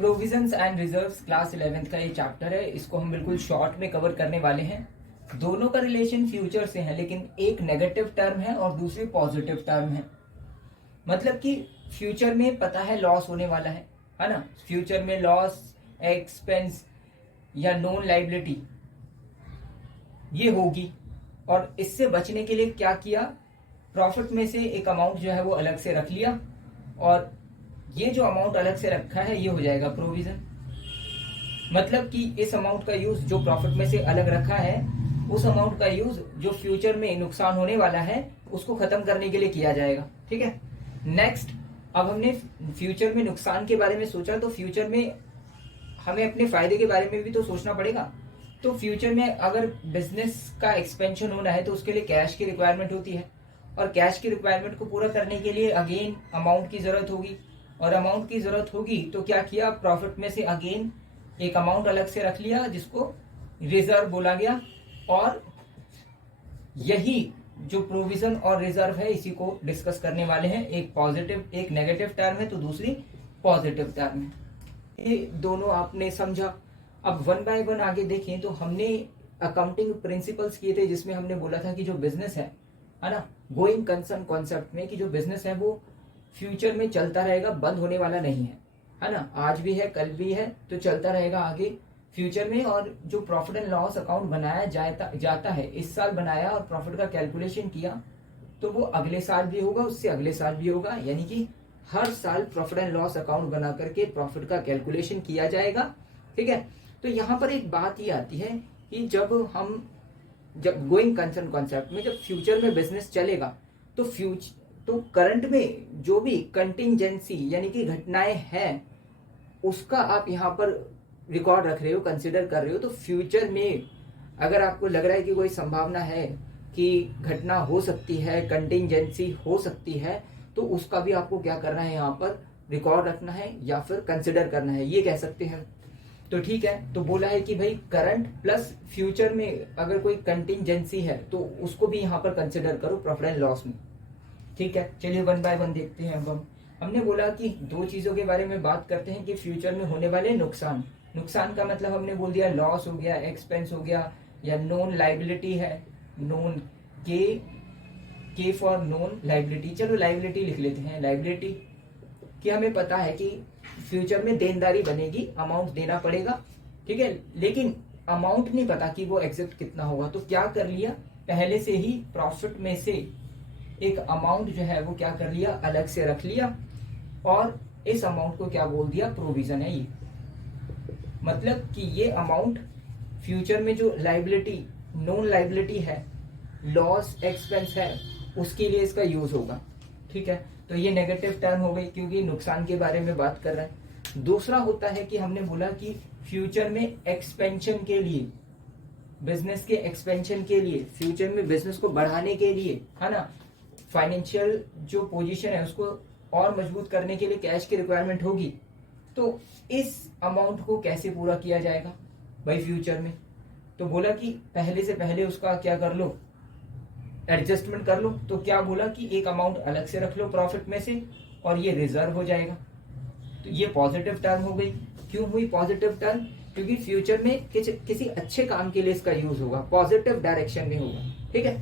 Provisions and reserves class 11th का ये chapter है। इसको हम बिल्कुल शॉर्ट में कवर करने वाले हैं। दोनों का रिलेशन फ्यूचर से है, लेकिन एक नेगेटिव टर्म है और दूसरी पॉजिटिव टर्म है। मतलब कि फ्यूचर में पता है लॉस होने वाला है ना। फ्यूचर में लॉस, एक्सपेंस या नॉन लाइबिलिटी ये होगी, और इससे बचने के लिए क्या किया, प्रॉफिट में से एक अमाउंट जो है वो अलग से रख लिया, और ये जो अमाउंट अलग से रखा है ये हो जाएगा प्रोविजन। मतलब कि इस अमाउंट का यूज जो प्रॉफिट में से अलग रखा है, उस अमाउंट का यूज जो फ्यूचर में नुकसान होने वाला है उसको खत्म करने के लिए किया जाएगा। ठीक है। नेक्स्ट, अब हमने फ्यूचर में नुकसान के बारे में सोचा, तो फ्यूचर में हमें अपने फायदे के बारे में भी तो सोचना पड़ेगा। तो फ्यूचर में अगर बिजनेस का एक्सपेंशन होना है तो उसके लिए कैश की रिक्वायरमेंट होती है, और कैश की रिक्वायरमेंट को पूरा करने के लिए अगेन अमाउंट की जरूरत होगी, और अमाउंट की जरूरत होगी तो क्या किया, प्रॉफिट में से अगेन एक अमाउंट अलग से रख लिया जिसको रिजर्व बोला गया। और यही जो प्रोविजन और रिजर्व है इसी को डिस्कस करने वाले हैं। एक पॉजिटिव, एक नेगेटिव टर्म है तो दूसरी पॉजिटिव टर्म है। ये दोनों आपने समझा। अब वन बाय वन आगे देखें तो हमने अकाउंटिंग प्रिंसिपल्स किए थे, जिसमें हमने बोला था कि जो बिजनेस है ना, गोइंग कंसर्न कॉन्सेप्ट में, कि जो बिजनेस है वो फ्यूचर में चलता रहेगा, बंद होने वाला नहीं है ना। आज भी है, कल भी है, तो चलता रहेगा आगे फ्यूचर में। और जो प्रॉफिट एंड लॉस अकाउंट बनाया जाता है, इस साल बनाया और प्रॉफिट का कैलकुलेशन किया तो वो अगले साल भी होगा, उससे अगले साल भी होगा। यानी कि हर साल प्रॉफिट एंड लॉस अकाउंट बना करके प्रॉफिट का कैलकुलेशन किया जाएगा। ठीक है। तो यहाँ पर एक बात ये आती है कि जब गोइंग कंसर्न कॉन्सेप्ट में, जब फ्यूचर में बिजनेस चलेगा तो करंट में जो भी कंटिंजेंसी यानी कि घटनाएं हैं उसका आप यहाँ पर रिकॉर्ड रख रहे हो, कंसिडर कर रहे हो। तो फ्यूचर में अगर आपको लग रहा है कि कोई संभावना है कि घटना हो सकती है, कंटिंजेंसी हो सकती है, तो उसका भी आपको क्या करना है, यहाँ पर रिकॉर्ड रखना है या फिर कंसिडर करना है, ये कह सकते हैं। तो ठीक है, तो बोला है कि भाई करंट प्लस फ्यूचर में अगर कोई कंटिंजेंसी है तो उसको भी यहाँ पर कंसिडर करो प्रॉफिट एंड लॉस में। ठीक है, चलिए वन बाय वन देखते हैं। अब हमने बोला कि दो चीजों के बारे में बात करते हैं कि फ्यूचर में होने वाले नुकसान। नुकसान का मतलब हमने बोल दिया लॉस हो गया, एक्सपेंस हो गया, या नॉन लाइबिलिटी है, नॉन के फॉर नॉन लाइबिलिटी। चलो लाइबिलिटी लिख लेते हैं। लाइबिलिटी कि हमें पता है कि फ्यूचर में देनदारी बनेगी, अमाउंट देना पड़ेगा। ठीक है, लेकिन अमाउंट नहीं पता कि वो एग्जैक्ट कितना होगा। तो क्या कर लिया, पहले से ही प्रॉफिट में से एक अमाउंट जो है वो क्या कर लिया, अलग से रख लिया, और इस अमाउंट को क्या बोल दिया, प्रोविजन है ये। मतलब कि ये अमाउंट फ्यूचर में जो लाइबिलिटी, नॉन लाइबिलिटी है, लॉस एक्सपेंस है, उसके लिए इसका यूज होगा। ठीक है, तो ये नेगेटिव टर्म हो गई क्योंकि नुकसान के बारे में बात कर रहे हैं। दूसरा होता है कि हमने बोला कि फ्यूचर में एक्सपेंशन के लिए, बिजनेस के एक्सपेंशन के लिए, फ्यूचर में बिजनेस को बढ़ाने के लिए, है ना, फाइनेंशियल जो पोजीशन है उसको और मजबूत करने के लिए कैश की रिक्वायरमेंट होगी। तो इस अमाउंट को कैसे पूरा किया जाएगा भाई फ्यूचर में। तो बोला कि पहले से पहले उसका क्या कर लो, एडजस्टमेंट कर लो। तो क्या बोला कि एक अमाउंट अलग से रख लो प्रॉफिट में से, और ये रिजर्व हो जाएगा। तो ये पॉजिटिव टर्म हो गई। क्यों हुई पॉजिटिव टर्म, क्योंकि फ्यूचर में किसी अच्छे काम के लिए इसका यूज होगा, पॉजिटिव डायरेक्शन में होगा। ठीक है।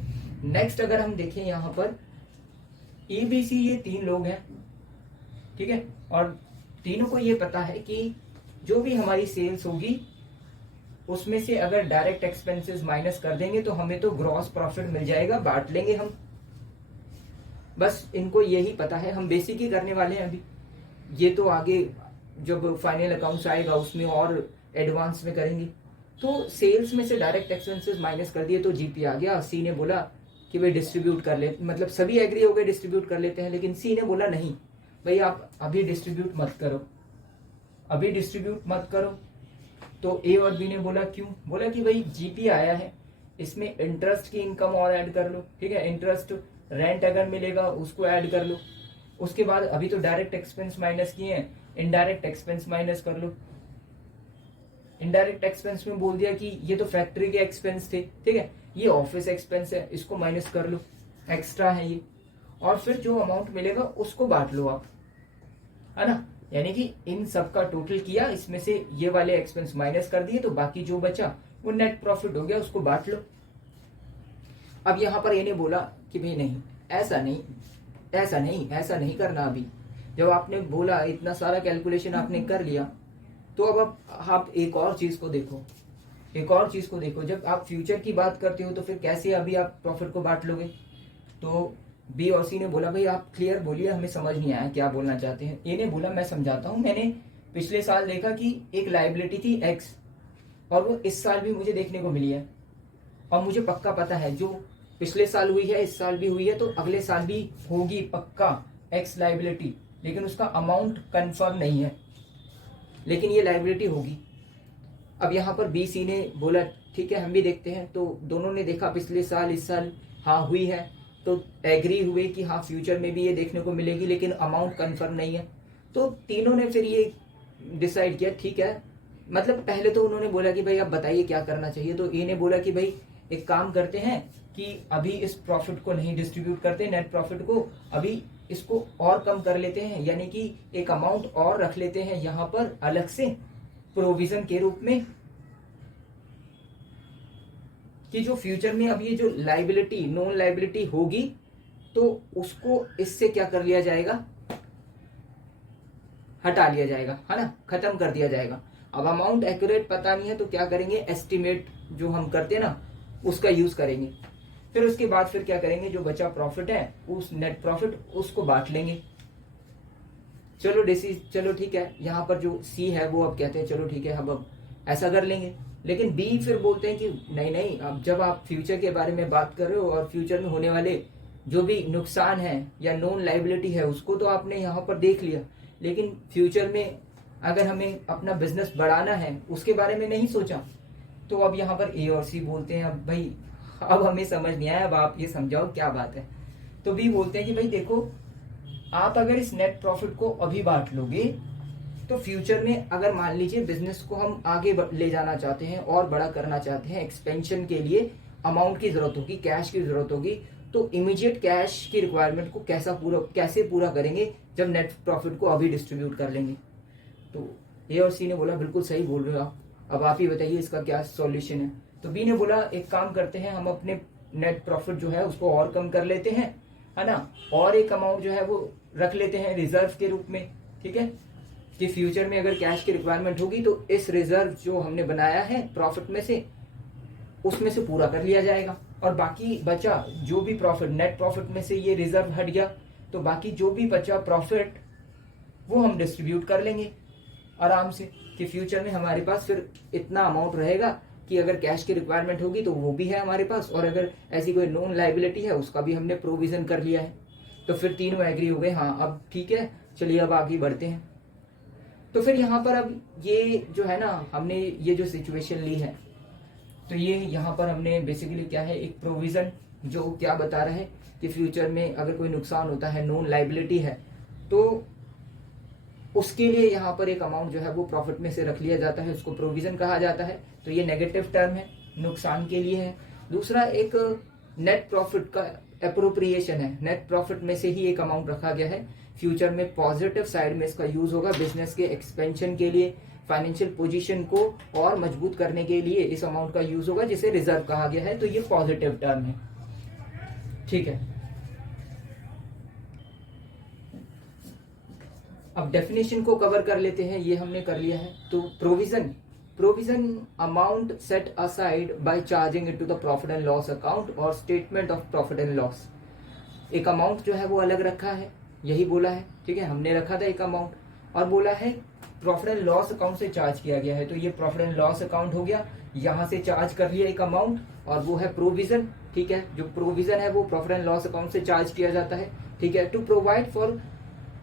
नेक्स्ट अगर हम देखें यहाँ पर ABC, ये तीन लोग हैं। ठीक है, और तीनों को ये पता है कि जो भी हमारी सेल्स होगी उसमें से अगर डायरेक्ट एक्सपेंसेस माइनस कर देंगे तो हमें तो ग्रॉस प्रॉफिट मिल जाएगा, बांट लेंगे हम। बस इनको यही पता है। हम बेसिक ही करने वाले हैं अभी, ये तो आगे जब फाइनल अकाउंट्स आएगा उसमें और एडवांस में करेंगे। तो सेल्स में से डायरेक्ट एक्सपेंसेस माइनस कर दिए तो जीपी आ गया। सी ने बोला कि भाई डिस्ट्रीब्यूट कर ले, मतलब सभी एग्री हो गए डिस्ट्रीब्यूट कर लेते हैं, लेकिन सी ने बोला नहीं भाई आप अभी डिस्ट्रीब्यूट मत करो, अभी डिस्ट्रीब्यूट मत करो। तो ए और बी ने बोला क्यों, बोला कि भाई जीपी आया है, इसमें इंटरेस्ट की इनकम और ऐड कर लो। ठीक है, इंटरेस्ट रेंट अगर मिलेगा उसको ऐड कर लो। उसके बाद अभी तो डायरेक्ट एक्सपेंस माइनस किए हैं, इनडायरेक्ट एक्सपेंस माइनस कर लो। इनडायरेक्ट एक्सपेंस में बोल दिया कि ये तो फैक्ट्री के एक्सपेंस थे। ठीक है, ये ऑफिस एक्सपेंस है, इसको माइनस कर लो, एक्स्ट्रा है ये। और फिर जो अमाउंट मिलेगा उसको बांट लो आप, है ना। यानी कि इन सब का टोटल किया, इसमें से ये वाले एक्सपेंस माइनस कर दिए, तो बाकी जो बचा वो नेट प्रॉफिट हो गया, उसको बांट लो। अब यहां पर इन्हें बोला कि भाई नहीं, ऐसा नहीं करना। अभी जब आपने बोला इतना सारा कैलकुलेशन आपने कर लिया, तो अब आप एक और चीज को देखो, जब आप फ्यूचर की बात करते हो तो फिर कैसे अभी आप प्रॉफिट को बांट लोगे। तो बी और सी ने बोला भाई आप क्लियर बोलिए, हमें समझ नहीं आया क्या बोलना चाहते हैं। ए ने बोला मैं समझाता हूं, मैंने पिछले साल देखा कि एक लायबिलिटी थी एक्स, और वो इस साल भी मुझे देखने को मिली है, और मुझे पक्का पता है जो पिछले साल हुई है इस साल भी हुई है, तो अगले साल भी होगी पक्का एक्स लायबिलिटी, लेकिन उसका अमाउंट कंफर्म नहीं है, लेकिन ये लायबिलिटी होगी। अब यहाँ पर बी सी ने बोला ठीक है हम भी देखते हैं, तो दोनों ने देखा पिछले साल इस साल हाँ हुई है, तो एग्री हुए कि हाँ फ्यूचर में भी ये देखने को मिलेगी, लेकिन अमाउंट कंफर्म नहीं है। तो तीनों ने फिर ये डिसाइड किया ठीक है, मतलब पहले तो उन्होंने बोला कि भाई आप बताइए क्या करना चाहिए। तो ए ने बोला कि भाई एक काम करते हैं कि अभी इस प्रॉफिट को नहीं डिस्ट्रीब्यूट करते, नेट प्रॉफिट को अभी इसको और कम कर लेते हैं, यानी कि एक अमाउंट और रख लेते हैं यहाँ पर अलग से प्रोविजन के रूप में, कि जो फ्यूचर में अब ये जो लाइबिलिटी नॉन लाइबिलिटी होगी तो उसको इससे क्या कर लिया जाएगा, हटा लिया जाएगा, है ना, खत्म कर दिया जाएगा। अब अमाउंट एक्यूरेट पता नहीं है तो क्या करेंगे, एस्टिमेट जो हम करते हैं ना उसका यूज करेंगे। फिर उसके बाद फिर क्या करेंगे, जो बचा प्रॉफिट है उस नेट प्रॉफिट उसको बांट लेंगे। चलो ठीक है, यहाँ पर जो सी है वो अब कहते हैं चलो ठीक है अब ऐसा कर लेंगे, लेकिन बी फिर बोलते हैं कि नहीं, अब जब आप फ्यूचर के बारे में बात कर रहे हो और फ्यूचर में होने वाले जो भी नुकसान है या नॉन लाइबिलिटी है उसको तो आपने यहाँ पर देख लिया, लेकिन फ्यूचर में अगर हमें अपना बिजनेस बढ़ाना है उसके बारे में नहीं सोचा। तो अब यहाँ पर ए और सी बोलते हैं अब भाई अब हमें समझ नहीं आया, अब आप ये समझाओ क्या बात है। तो बी बोलते हैं कि भाई देखो, आप अगर इस नेट प्रॉफिट को अभी बांट लोगे तो फ्यूचर में अगर मान लीजिए बिजनेस को हम आगे ले जाना चाहते हैं और बड़ा करना चाहते हैं, एक्सपेंशन के लिए अमाउंट की जरूरत होगी, कैश की जरूरत होगी, तो इमीडिएट कैश की रिक्वायरमेंट को कैसे पूरा करेंगे जब नेट प्रॉफिट को अभी डिस्ट्रीब्यूट कर लेंगे। तो ए और सी ने बोला बिल्कुल सही बोल रहे हो आप, अब आप ही बताइए इसका क्या सॉल्यूशन है। तो बी ने बोला एक काम करते हैं, हम अपने नेट प्रॉफिट जो है उसको और कम कर लेते हैं, है ना, और एक अमाउंट जो है वो रख लेते हैं रिजर्व के रूप में, ठीक है, कि फ्यूचर में अगर कैश की रिक्वायरमेंट होगी तो इस रिजर्व जो हमने बनाया है प्रॉफिट में से उसमें से पूरा कर लिया जाएगा, और बाकी बचा जो भी प्रॉफिट नेट प्रॉफिट में से ये रिजर्व हट गया तो बाकी जो भी बचा प्रॉफिट वो हम डिस्ट्रीब्यूट कर लेंगे आराम से, कि फ्यूचर में हमारे पास फिर इतना अमाउंट रहेगा कि अगर कैश की रिक्वायरमेंट होगी तो वो भी है हमारे पास, और अगर ऐसी कोई नॉन लाइबिलिटी है उसका भी हमने प्रोविजन कर लिया है। तो फिर तीनों एग्री हो गए, हाँ अब ठीक है चलिए अब आगे बढ़ते हैं। तो फिर यहाँ पर अब ये जो है ना, हमने ये जो सिचुएशन ली है, तो ये यहाँ पर हमने बेसिकली क्या है, एक प्रोविजन जो क्या बता रहा है कि फ्यूचर में अगर कोई नुकसान होता है, नॉन लाइबिलिटी है, तो उसके लिए यहाँ पर एक अमाउंट जो है वो प्रॉफिट में से रख लिया जाता है, उसको प्रोविजन कहा जाता है। तो ये नेगेटिव टर्म है, नुकसान के लिए है। दूसरा एक नेट प्रॉफिट का अप्रोप्रिएशन है, नेट प्रॉफिट में से ही एक अमाउंट रखा गया है, फ्यूचर में पॉजिटिव साइड में इसका यूज होगा, बिजनेस के एक्सपेंशन के लिए, फाइनेंशियल पोजीशन को और मजबूत करने के लिए इस अमाउंट का यूज होगा, जिसे रिजर्व कहा गया है। तो ये पॉजिटिव टर्म है, ठीक है। अब डेफिनेशन को कवर कर लेते हैं, ये हमने कर लिया है। तो provision amount set aside by charging it to the profit and loss account और statement of profit and loss. एक अमाउंट जो है वो अलग रखा है, यही बोला है, ठीक है, हमने रखा था एक अमाउंट, और बोला है प्रॉफिट एंड लॉस अकाउंट से चार्ज किया गया है। तो ये प्रॉफिट एंड लॉस अकाउंट हो गया, यहां से चार्ज कर लिया एक अमाउंट, और वो है प्रोविजन, ठीक है। जो प्रोविजन है वो प्रॉफिट एंड लॉस अकाउंट से चार्ज किया जाता है, ठीक है, to provide for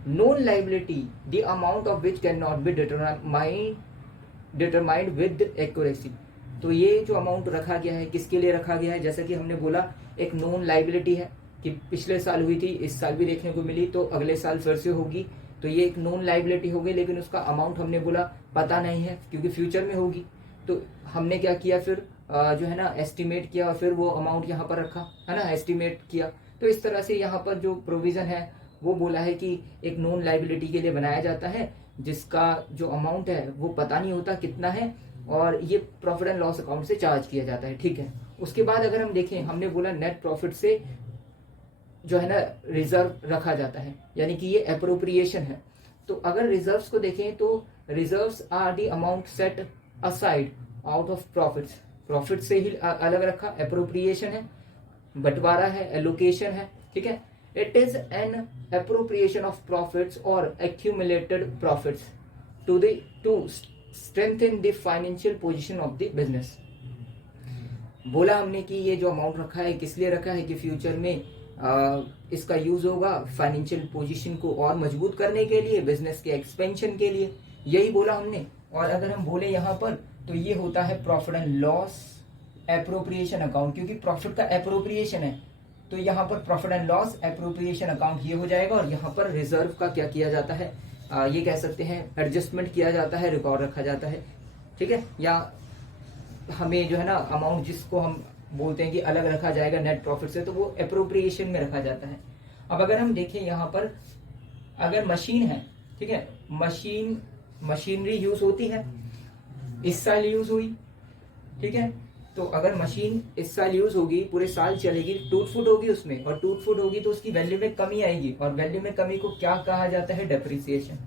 known liability the amount of which cannot be determined with accuracy। तो ये जो अमाउंट रखा गया है किसके लिए रखा गया है, जैसा कि हमने बोला एक नॉन लाइबिलिटी है कि पिछले साल हुई थी, इस साल भी देखने को मिली, तो अगले साल फिर से होगी, तो ये एक नॉन लाइबिलिटी हो गई, लेकिन उसका अमाउंट हमने बोला पता नहीं है क्योंकि फ्यूचर में होगी। तो हमने क्या किया फिर जो है ना एस्टिमेट किया, और फिर वो अमाउंट यहाँ पर रखा, है ना, एस्टिमेट किया। तो इस तरह से यहाँ पर जो प्रोविजन है वो बोला है कि एक नॉन लाइबिलिटी के लिए बनाया जाता है जिसका जो अमाउंट है वो पता नहीं होता कितना है, और ये प्रॉफिट एंड लॉस अकाउंट से चार्ज किया जाता है। ठीक है, उसके बाद अगर हम देखें, हमने बोला नेट प्रॉफिट से जो है ना रिजर्व रखा जाता है, यानी कि ये अप्रोप्रिएशन है। तो अगर रिजर्व्स को देखें तो reserves are the amount set aside out of profits, profit से ही अलग रखा, अप्रोप्रिएशन है, बंटवारा है, एलोकेशन है। ठीक है, it is an appropriation of profits और accumulated profits to strengthen the financial position of the business. बोला हमने कि ये जो अमाउंट रखा है किस लिए रखा है कि फ्यूचर में इसका यूज होगा फाइनेंशियल पोजीशन को और मजबूत करने के लिए, बिजनेस के एक्सपेंशन के लिए, यही बोला हमने। और अगर हम बोले यहाँ पर तो ये होता है profit and loss appropriation account, क्योंकि प्रॉफिट का एप्रोप्रिएशन है तो यहाँ पर profit and loss appropriation account ये हो जाएगा। और यहाँ पर रिजर्व का क्या किया जाता है, ये कह सकते हैं एडजस्टमेंट किया जाता है, रिकॉर्ड रखा जाता है। ठीक है, या हमें जो है ना अमाउंट जिसको हम बोलते हैं कि अलग रखा जाएगा नेट प्रॉफिट से, तो वो अप्रोप्रिएशन में रखा जाता है। अब अगर हम देखें यहाँ पर, अगर मशीन है, ठीक है, मशीनरी यूज होती है, इस साल यूज हुई, ठीक है, तो अगर मशीन इस साल यूज होगी, पूरे साल चलेगी, टूट फूट होगी उसमें, और टूट फूट होगी तो उसकी वैल्यू में कमी आएगी, और वैल्यू में कमी को क्या कहा जाता है, डेप्रिसिएशन।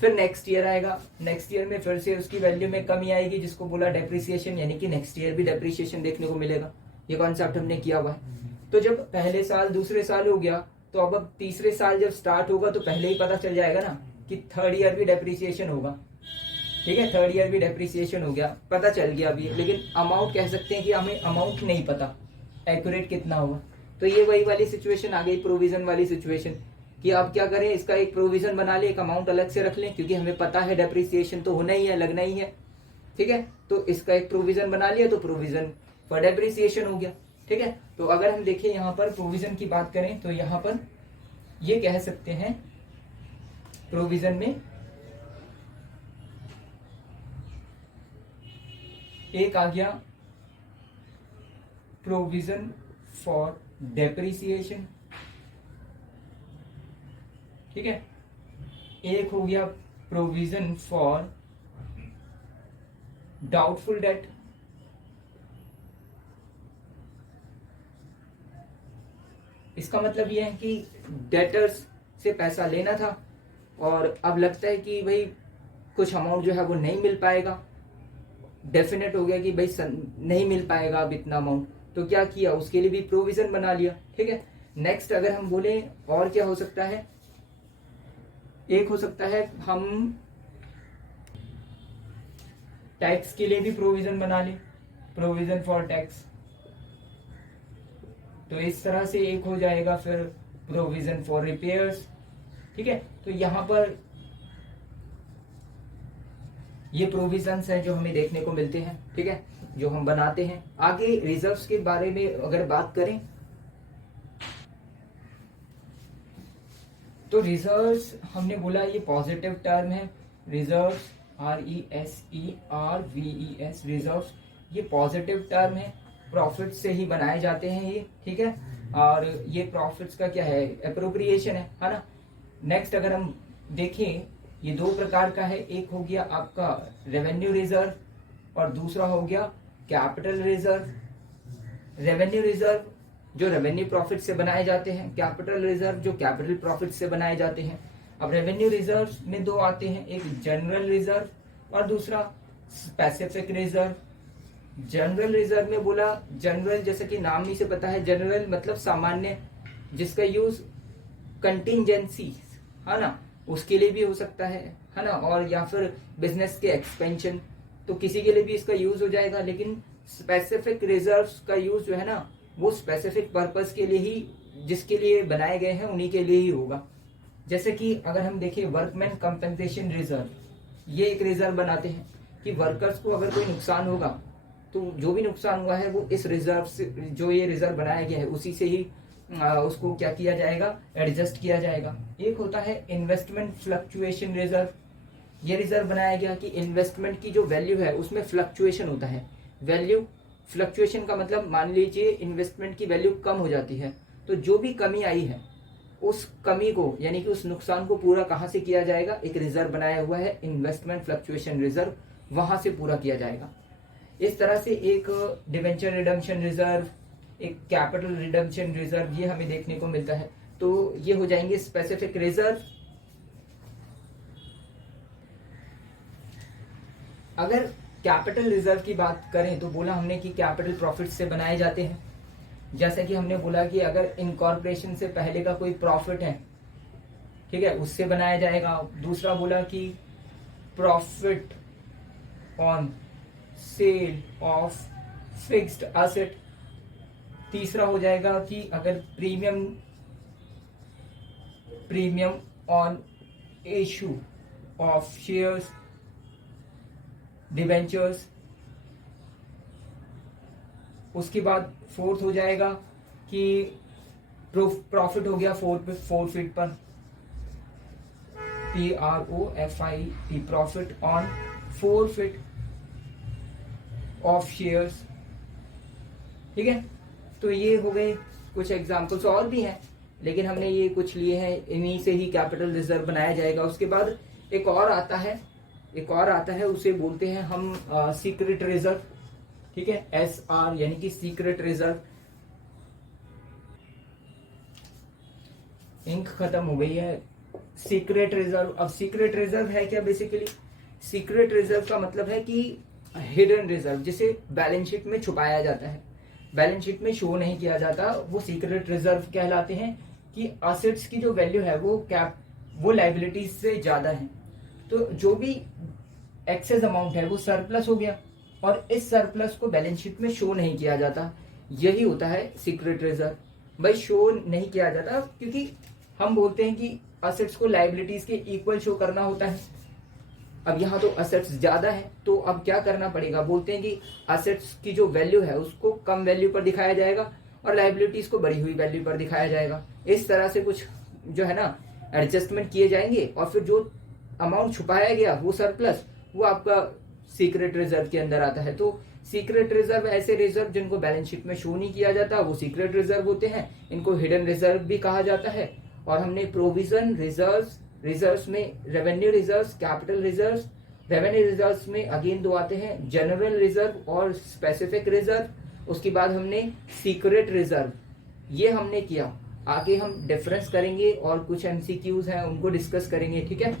फिर नेक्स्ट ईयर आएगा, नेक्स्ट ईयर में फिर से उसकी वैल्यू में कमी आएगी, जिसको बोला डेप्रिसिएशन, यानी कि नेक्स्ट ईयर भी डेप्रिसिएशन देखने को मिलेगा। ये कॉन्सेप्ट हमने किया हुआ है। तो जब पहले साल दूसरे साल हो गया, तो अब तीसरे साल जब स्टार्ट होगा तो पहले ही पता चल जाएगा ना कि थर्ड ईयर भी डेप्रिसिएशन होगा। ठीक है, थर्ड ईयर भी डेप्रिसिएशन हो गया, पता चल गया अभी, लेकिन अमाउंट कह सकते हैं कि हमें अमाउंट नहीं पता एक्यूरेट कितना होगा। तो ये वही वाली सिचुएशन आ गई, प्रोविजन वाली सिचुएशन, कि अब क्या करें, इसका एक प्रोविजन बना ले, एक अमाउंट अलग से रख लें, क्योंकि हमें पता है डेप्रिसिएशन तो होना ही है, लगना ही है। ठीक है, तो इसका एक प्रोविजन बना लिया, तो प्रोविजन फॉर डेप्रिसिएशन हो गया। ठीक है, तो अगर हम देखें यहाँ पर प्रोविजन की बात करें तो यहाँ पर ये कह सकते हैं प्रोविजन में एक आ गया प्रोविजन फॉर डेप्रिसिएशन, ठीक है, एक हो गया प्रोविजन फॉर डाउटफुल डेट, इसका मतलब यह है कि डेटर्स से पैसा लेना था और अब लगता है कि भाई कुछ अमाउंट जो है वो नहीं मिल पाएगा, डेफिनेट हो गया कि भाई नहीं मिल पाएगा अब इतना अमाउंट, तो क्या किया, उसके लिए भी प्रोविजन बना लिया। ठीक है, नेक्स्ट अगर हम बोले और क्या हो सकता है, एक हो सकता है हम टैक्स के लिए भी प्रोविजन बना लें, प्रोविजन फॉर टैक्स, तो इस तरह से एक हो जाएगा। फिर प्रोविजन फॉर रिपेयर्स, ठीक है, तो यहां पर ये प्रोविजंस हैं जो हमें देखने को मिलते हैं, ठीक है, जो हम बनाते हैं। आगे रिजर्व्स के बारे में अगर बात करें तो रिजर्व्स हमने बोला ये पॉजिटिव टर्म है, रिजर्व्स RESERVES, रिजर्व्स ये पॉजिटिव टर्म है, प्रॉफिट से ही बनाए जाते हैं ये, ठीक है, और ये प्रॉफिट्स का क्या है, एप्रोप्रिएशन है ना। नेक्स्ट अगर हम देखें, ये दो प्रकार का है, एक हो गया आपका रेवेन्यू रिजर्व और दूसरा हो गया कैपिटल रिजर्व। रेवेन्यू रिजर्व जो रेवेन्यू प्रॉफिट से बनाए जाते हैं, कैपिटल रिजर्व जो कैपिटल प्रॉफिट से बनाए जाते हैं। अब रेवेन्यू रिजर्व में दो आते हैं, एक जनरल रिजर्व और दूसरा स्पेसिफिक रिजर्व। जनरल रिजर्व में बोला, जनरल जैसे कि नाम ही से पता है, जनरल मतलब सामान्य, जिसका यूज कंटिजेंसी है ना उसके लिए भी हो सकता है ना, और या फिर बिजनेस के एक्सपेंशन, तो किसी के लिए भी इसका यूज हो जाएगा। लेकिन स्पेसिफिक रिजर्व्स का यूज जो है ना वो स्पेसिफिक पर्पस के लिए ही, जिसके लिए बनाए गए हैं उन्हीं के लिए ही होगा। जैसे कि अगर हम देखें वर्कमैन कंपेंसेशन रिजर्व, ये एक रिजर्व बनाते हैं कि वर्कर्स को अगर कोई नुकसान होगा तो जो भी नुकसान हुआ है वो इस रिजर्व से, जो ये रिजर्व बनाया गया है उसी से ही उसको क्या किया जाएगा, एडजस्ट किया जाएगा। एक होता है इन्वेस्टमेंट फ्लक्चुएशन रिजर्व, ये रिजर्व बनाया गया कि इन्वेस्टमेंट की जो वैल्यू है उसमें फ्लक्चुएशन होता है। वैल्यू फ्लक्चुएशन का मतलब मान लीजिए इन्वेस्टमेंट की वैल्यू कम हो जाती है, तो जो भी कमी आई है उस कमी को यानी कि उस नुकसान को पूरा कहाँ से किया जाएगा, एक रिजर्व बनाया हुआ है इन्वेस्टमेंट फ्लक्चुएशन रिजर्व, वहां से पूरा किया जाएगा। इस तरह से एक डिवेंचर रिडम्पशन रिजर्व, एक कैपिटल रिडम्पशन रिजर्व, ये हमें देखने को मिलता है। तो ये हो जाएंगे स्पेसिफिक रिजर्व। अगर कैपिटल रिजर्व की बात करें तो बोला हमने कि कैपिटल प्रॉफिट से बनाए जाते हैं। जैसे कि हमने बोला कि अगर इनकॉर्पोरेशन से पहले का कोई प्रॉफिट है, ठीक है, उससे बनाया जाएगा। दूसरा बोला कि profit on sale of fixed asset. तीसरा हो जाएगा कि अगर premium on issue of shares, debentures. उसके बाद फोर्थ हो जाएगा कि प्रॉफिट हो गया फोरफिट पर, PROFIT, profit on forfeit of shares. ठीक है, तो ये हो गए कुछ एग्जांपल्स, और भी हैं लेकिन हमने ये कुछ लिए हैं, इन्हीं से ही कैपिटल रिजर्व बनाया जाएगा। उसके बाद एक और आता है, उसे बोलते हैं हम सीक्रेट रिजर्व। ठीक है, SR यानी कि सीक्रेट रिजर्व। इंक खत्म हो गई है। सीक्रेट रिजर्व, अब सीक्रेट रिजर्व है क्या? बेसिकली सीक्रेट रिजर्व का मतलब है कि हिडन रिजर्व, जिसे बैलेंस शीट में छुपाया जाता है, बैलेंस शीट में शो नहीं किया जाता, वो सीक्रेट रिजर्व कहलाते हैं। कि असेट्स की जो वैल्यू है वो लाइबिलिटीज से ज्यादा है, तो जो भी एक्सेस अमाउंट है वो सरप्लस हो गया और इस सरप्लस को बैलेंस शीट में शो नहीं किया जाता। यही होता है सीक्रेट रिजर्व। भाई शो नहीं किया जाता क्योंकि हम बोलते हैं कि असेट्स को लाइबिलिटीज के इक्वल शो करना होता है। अब यहाँ तो असेट्स ज्यादा है, तो अब क्या करना पड़ेगा, बोलते हैं कि असेट्स की जो वैल्यू है उसको कम वैल्यू पर दिखाया जाएगा और लाइबिलिटीज को बढ़ी हुई वैल्यू पर दिखाया जाएगा। इस तरह से कुछ जो है ना एडजस्टमेंट किए जाएंगे और फिर जो अमाउंट छुपाया गया वो सरप्लस, वो आपका सीक्रेट रिजर्व के अंदर आता है। तो सीक्रेट रिजर्व ऐसे रिजर्व जिनको बैलेंस शीट में शो नहीं किया जाता, वो सीक्रेट रिजर्व होते हैं। इनको हिडन रिजर्व भी कहा जाता है। और हमने प्रोविजन रिजर्व्स में revenue reserves, capital reserves. Revenue reserves में अगेन दो आते हैं, जनरल रिजर्व और स्पेसिफिक रिजर्व। उसके बाद हमने सीक्रेट रिजर्व, ये हमने किया। आगे हम डिफरेंस करेंगे और कुछ MCQs हैं उनको डिस्कस करेंगे। ठीक है।